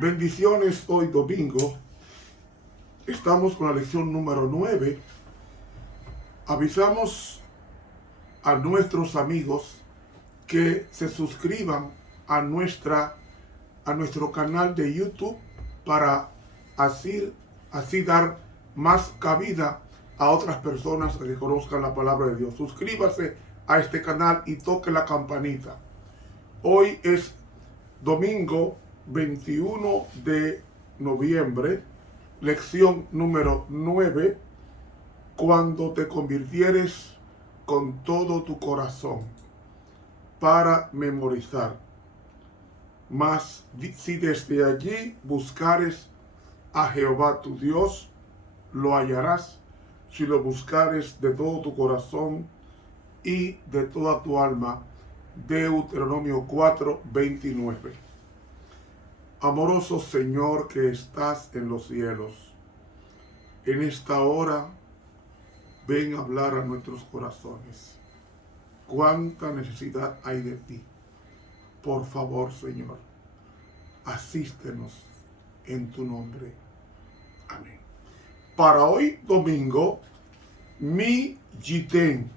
Bendiciones, hoy domingo. Estamos con la lección número 9. Avisamos a nuestros amigos que se suscriban a nuestro canal de YouTube para así dar más cabida a otras personas que conozcan la palabra de Dios. Suscríbase a este canal y toque la campanita. Hoy es domingo 21 de noviembre, lección número 9, cuando te convirtieres con todo tu corazón, para memorizar. Mas si desde allí buscares a Jehová tu Dios, lo hallarás, si lo buscares de todo tu corazón y de toda tu alma. Deuteronomio 4:29. Amoroso Señor que estás en los cielos, en esta hora ven a hablar a nuestros corazones. Cuánta necesidad hay de ti. Por favor, Señor, asístenos en tu nombre. Amén. Para hoy domingo, mi Yiten.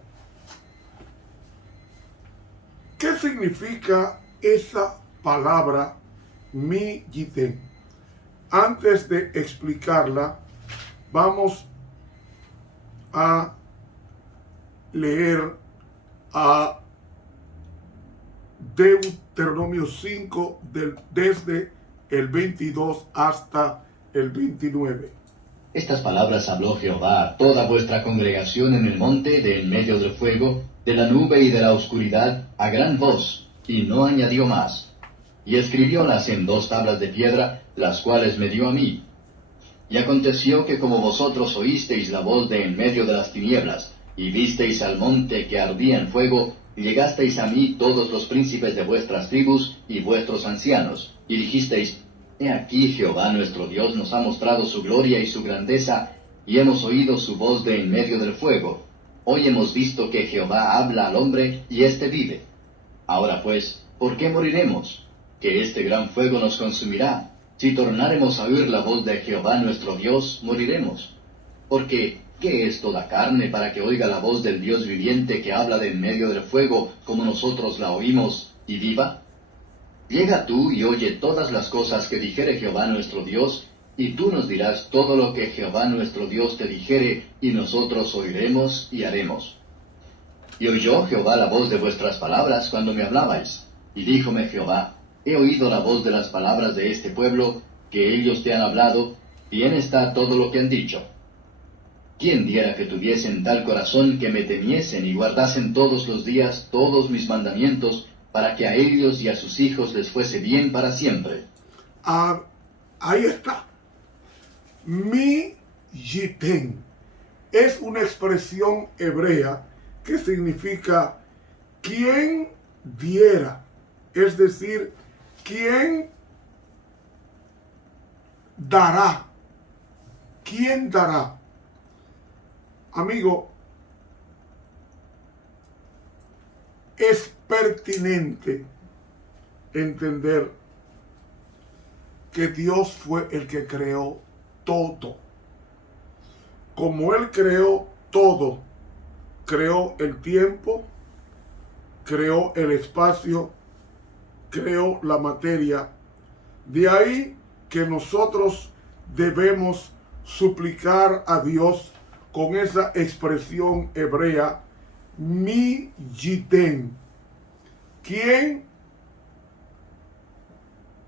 ¿Qué significa esa palabra mi Yiten? Antes de explicarla, vamos a leer a Deuteronomio 5 desde el 22 hasta el 29. Estas palabras habló Jehová a toda vuestra congregación en el monte de en medio del fuego, de la nube y de la oscuridad, a gran voz, y no añadió más. Y escribiólas en 2 tablas de piedra, las cuales me dio a mí. Y aconteció que como vosotros oísteis la voz de en medio de las tinieblas, y visteis al monte que ardía en fuego, llegasteis a mí todos los príncipes de vuestras tribus y vuestros ancianos, y dijisteis: He aquí Jehová nuestro Dios nos ha mostrado su gloria y su grandeza, y hemos oído su voz de en medio del fuego. Hoy hemos visto que Jehová habla al hombre, y éste vive. Ahora pues, ¿por qué moriremos? Que este gran fuego nos consumirá. Si tornáremos a oír la voz de Jehová nuestro Dios, moriremos. Porque, ¿qué es toda carne para que oiga la voz del Dios viviente que habla de en medio del fuego, como nosotros la oímos, y viva? Llega tú y oye todas las cosas que dijere Jehová nuestro Dios, y tú nos dirás todo lo que Jehová nuestro Dios te dijere, y nosotros oiremos y haremos. Y oyó Jehová la voz de vuestras palabras cuando me hablabais. Y díjome Jehová: He oído la voz de las palabras de este pueblo, que ellos te han hablado, bien está todo lo que han dicho. ¿Quién diera que tuviesen tal corazón que me temiesen y guardasen todos los días todos mis mandamientos, para que a ellos y a sus hijos les fuese bien para siempre? Ahí está. Mi Yiten es una expresión hebrea que significa quien diera, es decir, quien dará. ¿Quién dará? Amigo, es pertinente entender que Dios fue el que creó todo. Como Él creó todo, creó el tiempo, creó el espacio, creó la materia. De ahí que nosotros debemos suplicar a Dios con esa expresión hebrea, mi Yiten. ¿Quién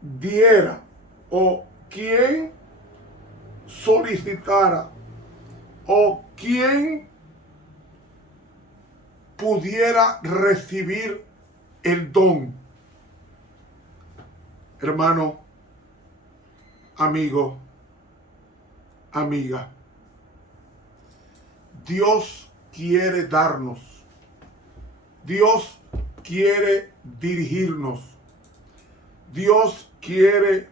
diera o quién solicitara o quién pudiera recibir el don? Hermano, amigo, amiga, Dios quiere darnos, Dios quiere dirigirnos, Dios quiere,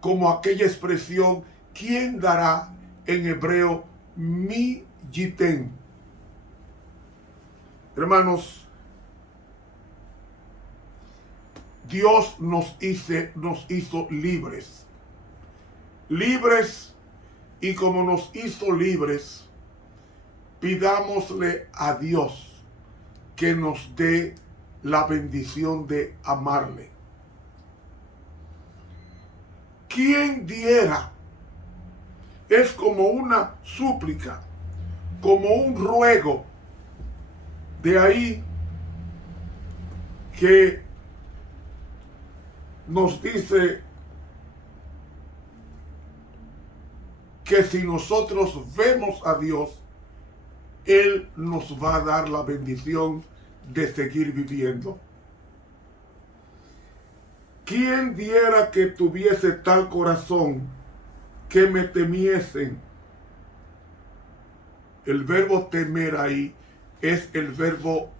como aquella expresión, ¿quién dará? En hebreo, mi Yiten. Hermanos, Dios nos hizo libres. Libres, y como nos hizo libres, pidámosle a Dios que nos dé la bendición de amarle. ¿Quién diera? Es como una súplica, como un ruego. De ahí que nos dice que si nosotros vemos a Dios, Él nos va a dar la bendición de seguir viviendo. ¿Quién diera que tuviese tal corazón que me temiesen? El verbo temer ahí es el verbo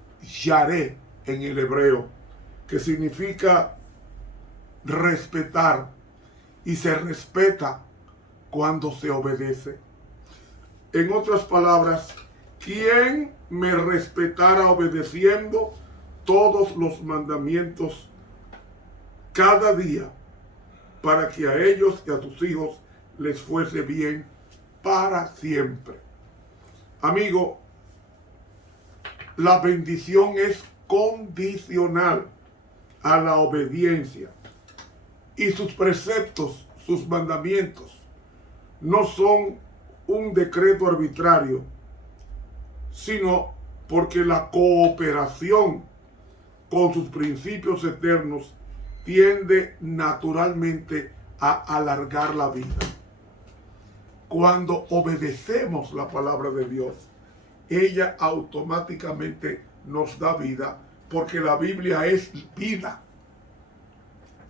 yaré en el hebreo, que significa respetar, y se respeta cuando se obedece. En otras palabras, ¿quién me respetara obedeciendo todos los mandamientos cada día, para que a ellos y a tus hijos les fuese bien para siempre? Amigo, la bendición es condicional a la obediencia, y sus preceptos, sus mandamientos, no son un decreto arbitrario, sino porque la cooperación con sus principios eternos tiende naturalmente a alargar la vida. Cuando obedecemos la palabra de Dios, ella automáticamente nos da vida, porque la Biblia es vida.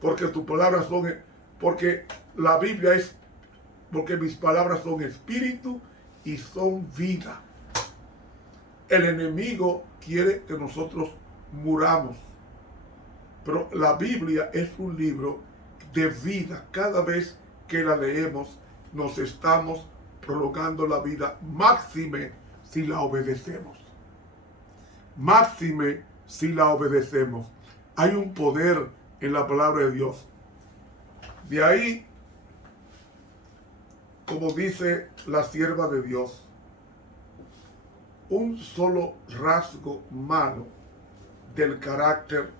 Porque tus palabras son, porque la Biblia es, porque mis palabras son espíritu y son vida. El enemigo quiere que nosotros muramos, pero la Biblia es un libro de vida. Cada vez que la leemos, nos estamos prolongando la vida, máxime si la obedecemos. Máxime si la obedecemos. Hay un poder en la palabra de Dios. De ahí, como dice la sierva de Dios, un solo rasgo malo del carácter,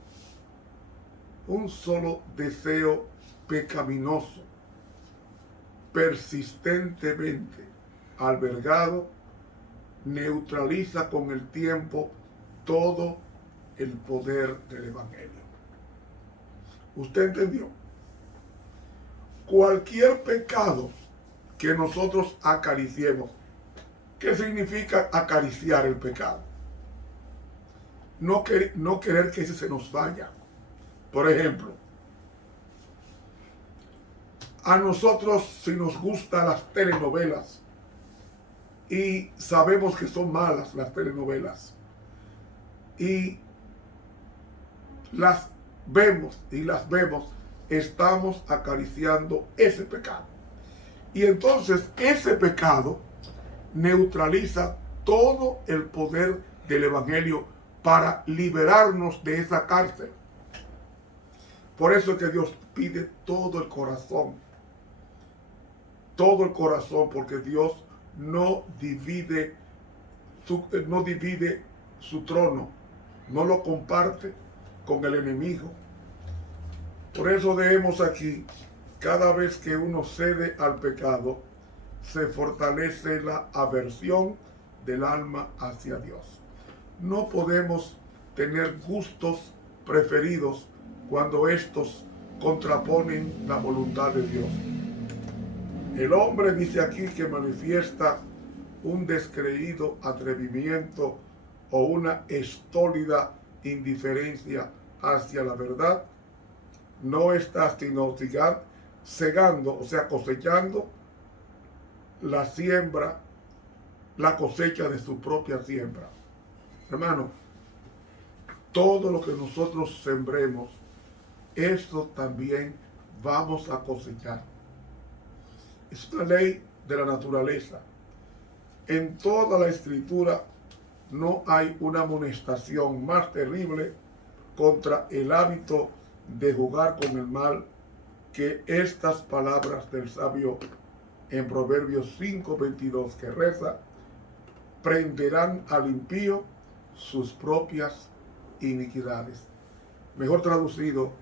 un solo deseo pecaminoso, persistentemente albergado, neutraliza con el tiempo todo el poder del Evangelio. ¿Usted entendió? Cualquier pecado que nosotros acariciemos, ¿qué significa acariciar el pecado? No querer que ese se nos vaya. Por ejemplo, a nosotros, si nos gustan las telenovelas y sabemos que son malas las telenovelas y las vemos, estamos acariciando ese pecado. Y entonces ese pecado neutraliza todo el poder del Evangelio para liberarnos de esa cárcel. Por eso es que Dios pide todo el corazón, porque Dios no divide su trono, no lo comparte con el enemigo. Por eso leemos aquí, cada vez que uno cede al pecado, se fortalece la aversión del alma hacia Dios. No podemos tener gustos preferidos cuando estos contraponen la voluntad de Dios. El hombre dice aquí que manifiesta un descreído atrevimiento o una estólida indiferencia hacia la verdad, no está sino cegando, o sea, cosechando la siembra, la cosecha de su propia siembra. Hermano, todo lo que nosotros sembremos, eso también vamos a cosechar. Es una ley de la naturaleza. En toda la escritura no hay una amonestación más terrible contra el hábito de jugar con el mal que estas palabras del sabio en Proverbios 5:22 que reza: prenderán al impío sus propias iniquidades. Mejor traducido,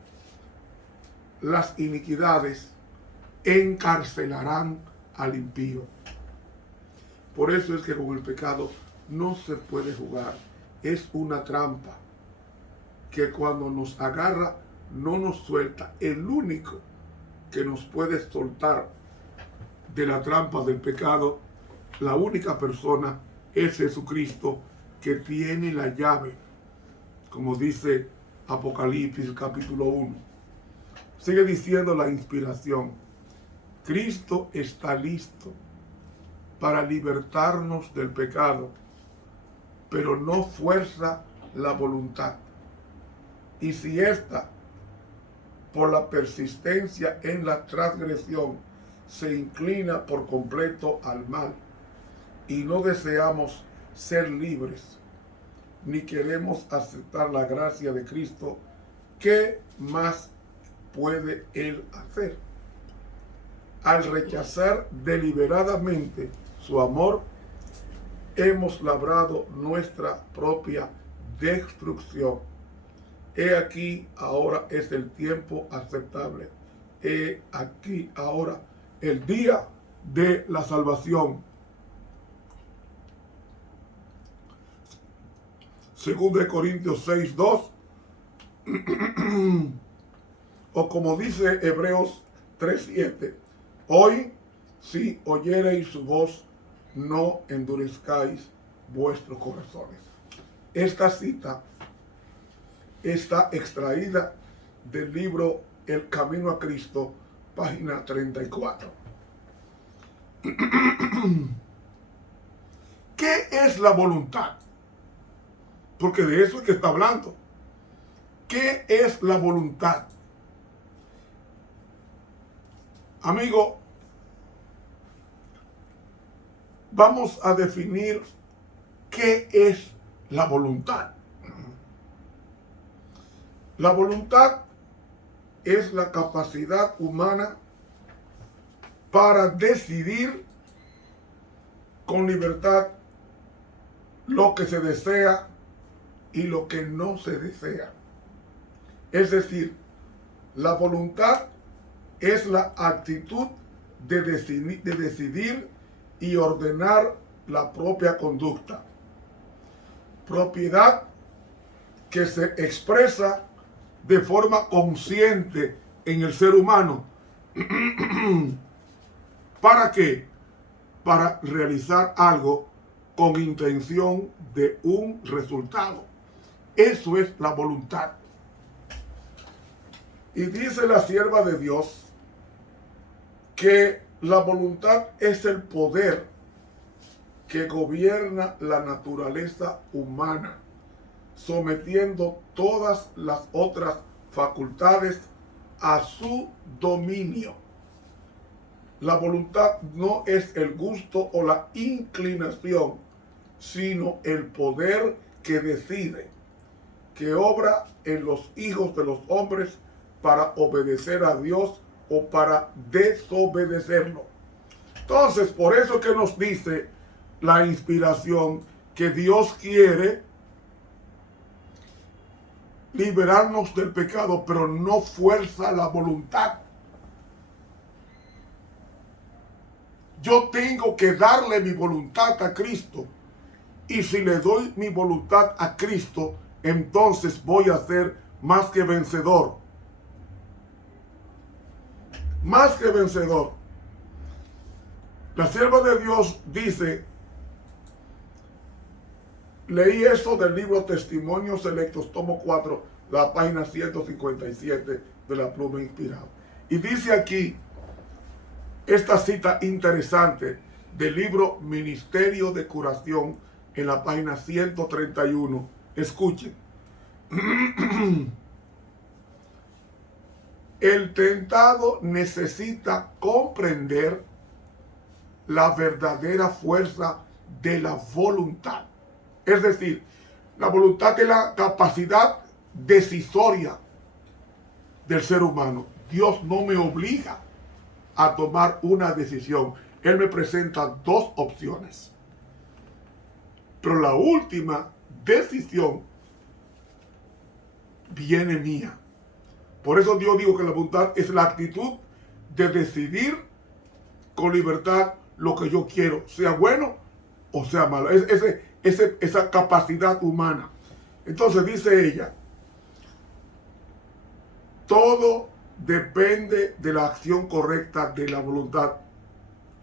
las iniquidades encarcelarán al impío. Por eso es que con el pecado no se puede jugar. Es una trampa que cuando nos agarra no nos suelta. El único que nos puede soltar de la trampa del pecado, la única persona, es Jesucristo, que tiene la llave, como dice Apocalipsis capítulo 1. Sigue diciendo la inspiración: Cristo está listo para libertarnos del pecado, pero no fuerza la voluntad. Y si ésta, por la persistencia en la transgresión, se inclina por completo al mal, y no deseamos ser libres, ni queremos aceptar la gracia de Cristo, ¿qué más puede Él hacer? Al rechazar deliberadamente su amor, hemos labrado nuestra propia destrucción. He aquí ahora es el tiempo aceptable. He aquí ahora el día de la salvación. Según de Corintios 6:2, o como dice Hebreos 3:7, hoy si oyereis su voz, no endurezcáis vuestros corazones. Esta cita está extraída del libro El Camino a Cristo, página 34. ¿Qué es la voluntad? Porque de eso es que está hablando. ¿Qué es la voluntad? Amigo, vamos a definir qué es la voluntad. La voluntad es la capacidad humana para decidir con libertad lo que se desea y lo que no se desea. Es decir, la voluntad es la actitud de decidir y ordenar la propia conducta. Propiedad que se expresa de forma consciente en el ser humano. ¿Para qué? Para realizar algo con intención de un resultado. Eso es la voluntad. Y dice la sierva de Dios que la voluntad es el poder que gobierna la naturaleza humana, sometiendo todas las otras facultades a su dominio. La voluntad no es el gusto o la inclinación, sino el poder que decide, que obra en los hijos de los hombres para obedecer a Dios o para desobedecerlo. Entonces, por eso que nos dice la inspiración que Dios quiere liberarnos del pecado, pero no fuerza la voluntad. Yo tengo que darle mi voluntad a Cristo. Y si le doy mi voluntad a Cristo, entonces voy a ser más que vencedor. Más que vencedor. La sierva de Dios dice, leí esto del libro Testimonios Selectos, tomo 4, la página 157 de la Pluma Inspirada. Y dice aquí esta cita interesante del libro Ministerio de Curación en la página 131. Escuchen. El tentado necesita comprender la verdadera fuerza de la voluntad. Es decir, la voluntad es la capacidad decisoria del ser humano. Dios no me obliga a tomar una decisión. Él me presenta dos opciones. Pero la última decisión viene mía. Por eso Dios dijo que la voluntad es la actitud de decidir con libertad lo que yo quiero, sea bueno o sea malo. Esa capacidad humana. Entonces dice ella, todo depende de la acción correcta de la voluntad.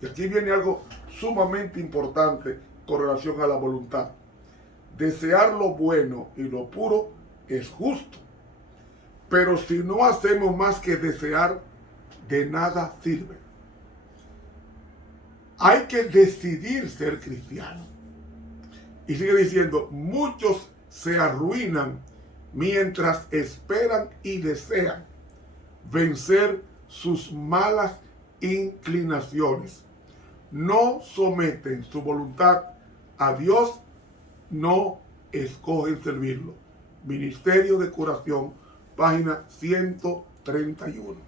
Y aquí viene algo sumamente importante con relación a la voluntad. Desear lo bueno y lo puro es justo. Pero si no hacemos más que desear, de nada sirve. Hay que decidir ser cristiano. Y sigue diciendo, muchos se arruinan mientras esperan y desean vencer sus malas inclinaciones. No someten su voluntad a Dios, no escogen servirlo. Ministerio de Curación, página 131.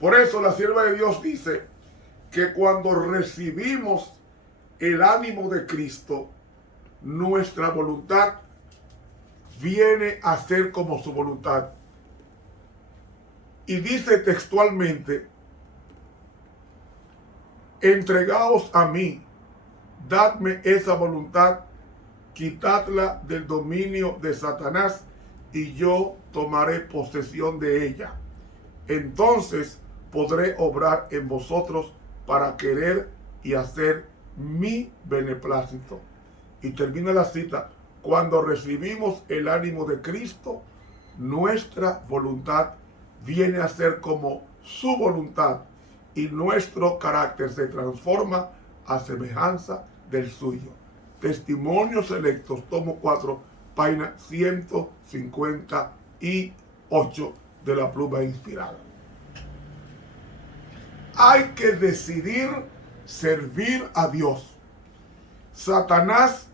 Por eso la sierva de Dios dice que cuando recibimos el ánimo de Cristo, nuestra voluntad viene a ser como su voluntad. Y dice textualmente, entregaos a mí, dadme esa voluntad, quitadla del dominio de Satanás y yo tomaré posesión de ella. Entonces podré obrar en vosotros para querer y hacer mi beneplácito. Y termina la cita, cuando recibimos el ánimo de Cristo, nuestra voluntad viene a ser como su voluntad y nuestro carácter se transforma a semejanza del suyo. Testimonios Selectos, tomo 4, página 158 de la Pluma Inspirada. Hay que decidir servir a Dios. Satanás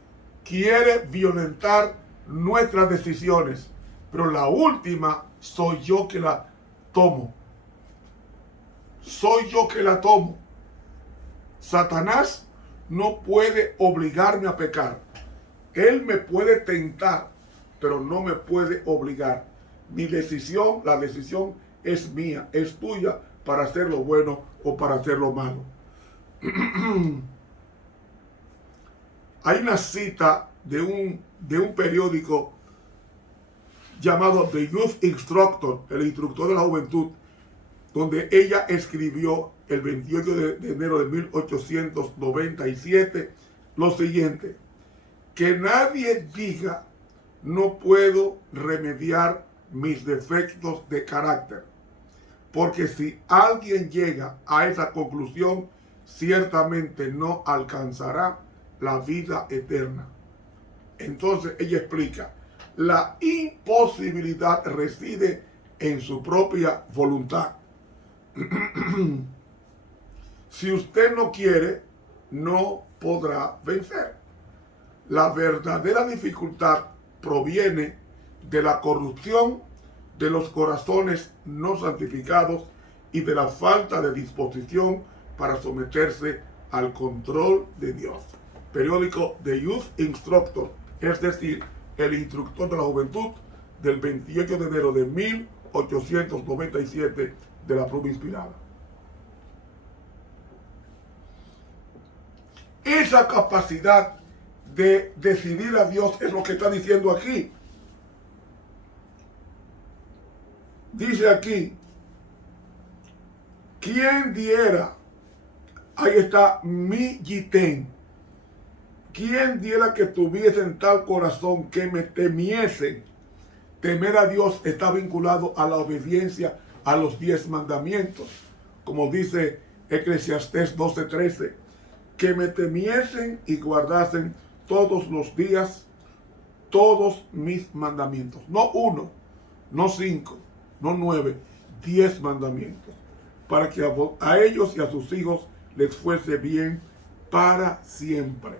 quiere violentar nuestras decisiones, pero la última soy yo que la tomo. Soy yo que la tomo. Satanás no puede obligarme a pecar. Él me puede tentar, pero no me puede obligar. Mi decisión, la decisión es mía, es tuya para hacer lo bueno o para hacer lo malo. Hay una cita de un periódico llamado The Youth Instructor, el instructor de la juventud, donde ella escribió el 28 de enero de 1897 lo siguiente: que nadie diga no puedo remediar mis defectos de carácter, porque si alguien llega a esa conclusión, ciertamente no alcanzará la vida eterna. Entonces ella explica, la imposibilidad reside en su propia voluntad. Si usted no quiere, no podrá vencer. La verdadera dificultad proviene de la corrupción de los corazones no santificados y de la falta de disposición para someterse al control de Dios. Periódico The Youth Instructor, es decir, el instructor de la juventud, del 28 de enero de 1897 de la Pluma Inspirada. Esa capacidad de decidir a Dios es lo que está diciendo aquí. Dice aquí, ¿quién diera? Ahí está mi yitén. ¿Quién diera que tuviesen tal corazón que me temiesen? Temer a Dios está vinculado a la obediencia a los 10 mandamientos. Como dice Eclesiastés 12:13, que me temiesen y guardasen todos los días todos mis mandamientos. No 1, no 5, no 9, 10 mandamientos. Para que a ellos y a sus hijos les fuese bien para siempre.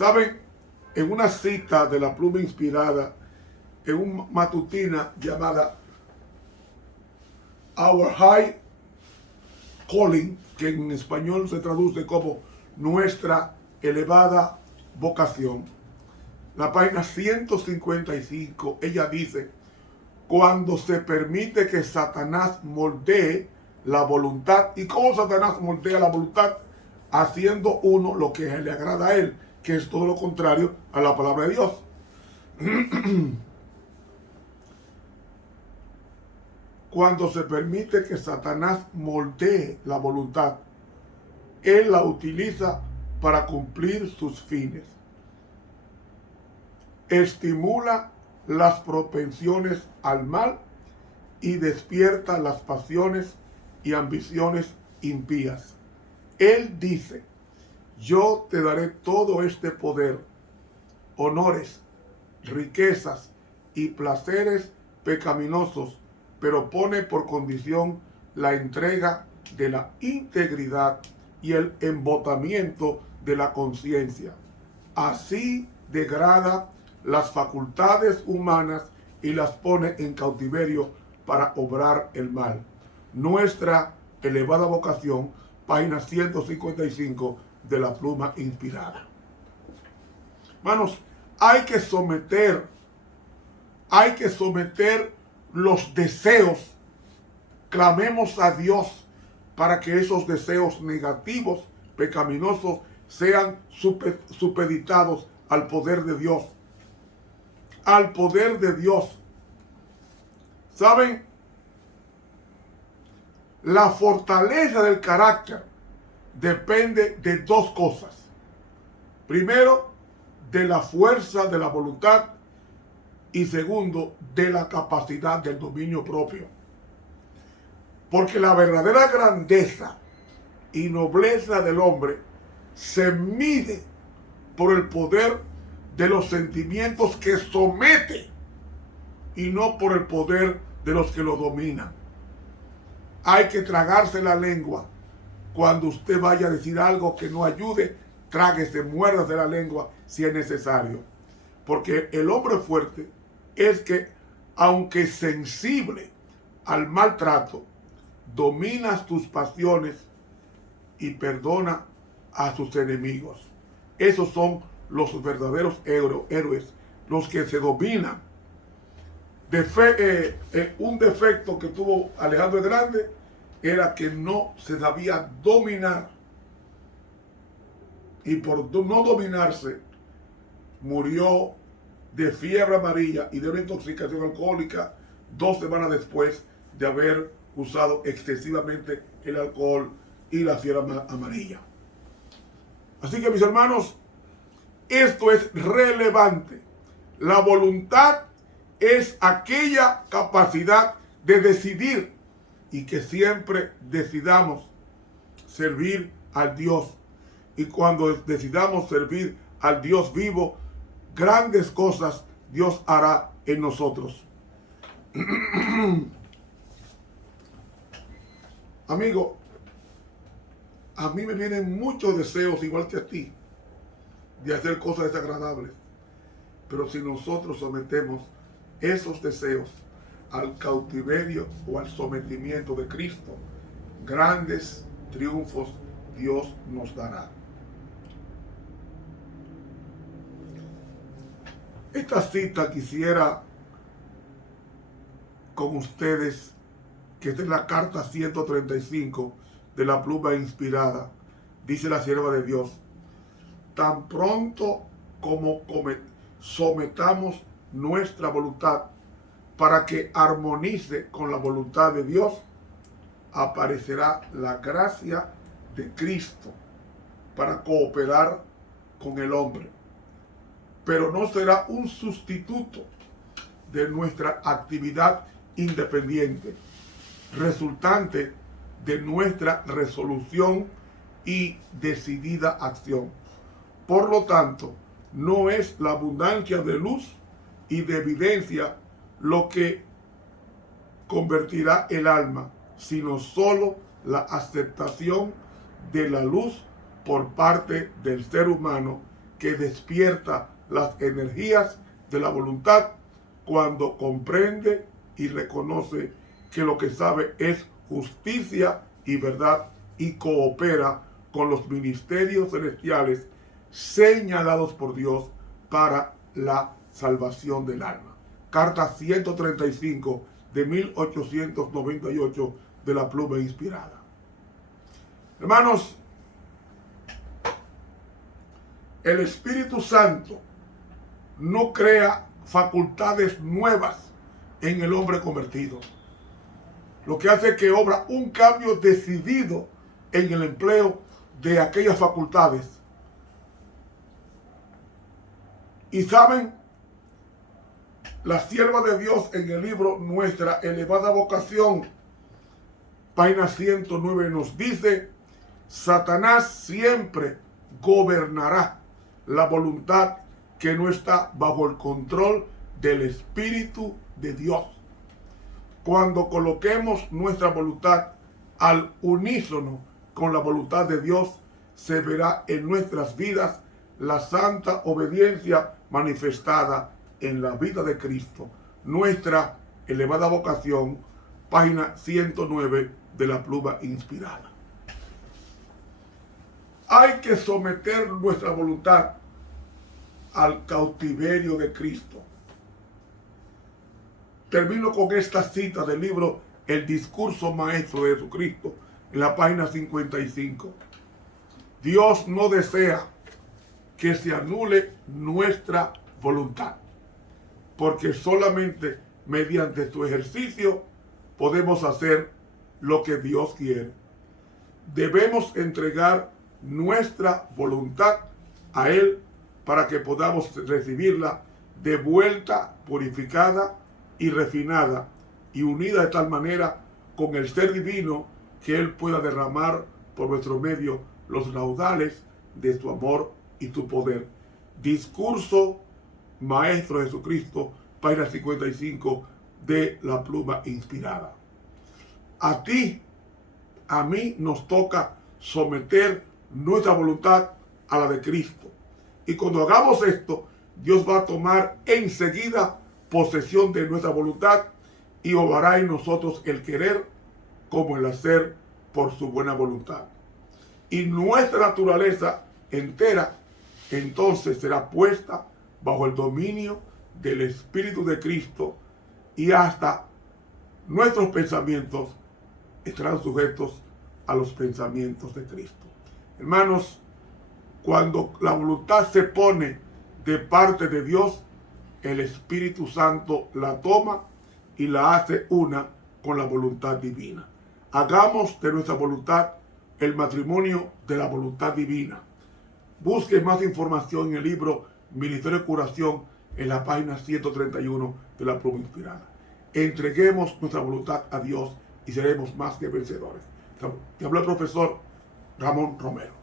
¿Saben? En una cita de la pluma inspirada, en una matutina llamada Our High Calling, que en español se traduce como nuestra elevada vocación. La página 155, ella dice: cuando se permite que Satanás moldee la voluntad. ¿Y cómo Satanás moldea la voluntad? Haciendo uno lo que le agrada a él, que es todo lo contrario a la palabra de Dios. Cuando se permite que Satanás moldee la voluntad, él la utiliza para cumplir sus fines. Estimula las propensiones al mal y despierta las pasiones y ambiciones impías. Él dice: yo te daré todo este poder, honores, riquezas y placeres pecaminosos, pero pone por condición la entrega de la integridad y el embotamiento de la conciencia. Así degrada las facultades humanas y las pone en cautiverio para obrar el mal. Nuestra elevada vocación, página 155 de la pluma inspirada. Hermanos, hay que someter los deseos. Clamemos a Dios para que esos deseos negativos, pecaminosos, sean supeditados al poder de Dios. Al poder de Dios. ¿Saben? La fortaleza del carácter depende de dos cosas. Primero, de la fuerza de la voluntad, y segundo, de la capacidad del dominio propio. Porque la verdadera grandeza y nobleza del hombre se mide por el poder de los sentimientos que somete y no por el poder de los que lo dominan. Hay que tragarse la lengua. Cuando usted vaya a decir algo que no ayude, tráguese, muérdase la lengua si es necesario. Porque el hombre fuerte es que, aunque sensible al maltrato, domina tus pasiones y perdona a sus enemigos. Esos son los verdaderos héroes, los que se dominan. Un defecto que tuvo Alejandro el Grande era que no se sabía dominar. Y por no dominarse, murió de fiebre amarilla y de una intoxicación alcohólica 2 semanas después de haber usado excesivamente el alcohol y la fiebre amarilla. Así que, mis hermanos, esto es relevante. La voluntad es aquella capacidad de decidir, y que siempre decidamos servir al Dios. Y cuando decidamos servir al Dios vivo, grandes cosas Dios hará en nosotros. Amigo, a mí me vienen muchos deseos, igual que a ti, de hacer cosas desagradables. Pero si nosotros sometemos esos deseos al cautiverio o al sometimiento de Cristo, grandes triunfos Dios nos dará. Esta cita quisiera con ustedes, que esta es la carta 135 de la pluma inspirada. Dice la sierva de Dios: tan pronto como sometamos nuestra voluntad para que armonice con la voluntad de Dios, aparecerá la gracia de Cristo para cooperar con el hombre. Pero no será un sustituto de nuestra actividad independiente, resultante de nuestra resolución y decidida acción. Por lo tanto, no es la abundancia de luz y de evidencia lo que convertirá el alma, sino solo la aceptación de la luz por parte del ser humano que despierta las energías de la voluntad cuando comprende y reconoce que lo que sabe es justicia y verdad y coopera con los ministerios celestiales señalados por Dios para la salvación del alma. Carta 135 de 1898 de la pluma inspirada. Hermanos, el Espíritu Santo no crea facultades nuevas en el hombre convertido. Lo que hace es que obra un cambio decidido en el empleo de aquellas facultades. Y saben, la sierva de Dios en el libro Nuestra Elevada Vocación, página 109, nos dice: Satanás siempre gobernará la voluntad que no está bajo el control del Espíritu de Dios. Cuando coloquemos nuestra voluntad al unísono con la voluntad de Dios, se verá en nuestras vidas la santa obediencia manifestada en la vida de Cristo. Nuestra Elevada Vocación, página 109 de la pluma inspirada. Hay que someter nuestra voluntad al cautiverio de Cristo. Termino con esta cita del libro El Discurso Maestro de Jesucristo, en la página 55. Dios no desea que se anule nuestra voluntad, porque solamente mediante su ejercicio podemos hacer lo que Dios quiere. Debemos entregar nuestra voluntad a Él para que podamos recibirla de vuelta purificada y refinada y unida de tal manera con el ser divino que Él pueda derramar por nuestro medio los raudales de su amor y tu poder. Discurso Maestro de Jesucristo, página 55 de la pluma inspirada. A ti, a mí nos toca someter nuestra voluntad a la de Cristo. Y cuando hagamos esto, Dios va a tomar enseguida posesión de nuestra voluntad y obrará en nosotros el querer como el hacer por su buena voluntad. Y nuestra naturaleza entera entonces será puesta bajo el dominio del Espíritu de Cristo, y hasta nuestros pensamientos estarán sujetos a los pensamientos de Cristo. Hermanos, cuando la voluntad se pone de parte de Dios, el Espíritu Santo la toma y la hace una con la voluntad divina. Hagamos de nuestra voluntad el matrimonio de la voluntad divina. Busque más información en el libro Ministerio de Curación, en la página 131 de la pluma inspirada. Entreguemos nuestra voluntad a Dios y seremos más que vencedores. Te habló el profesor Ramón Romero.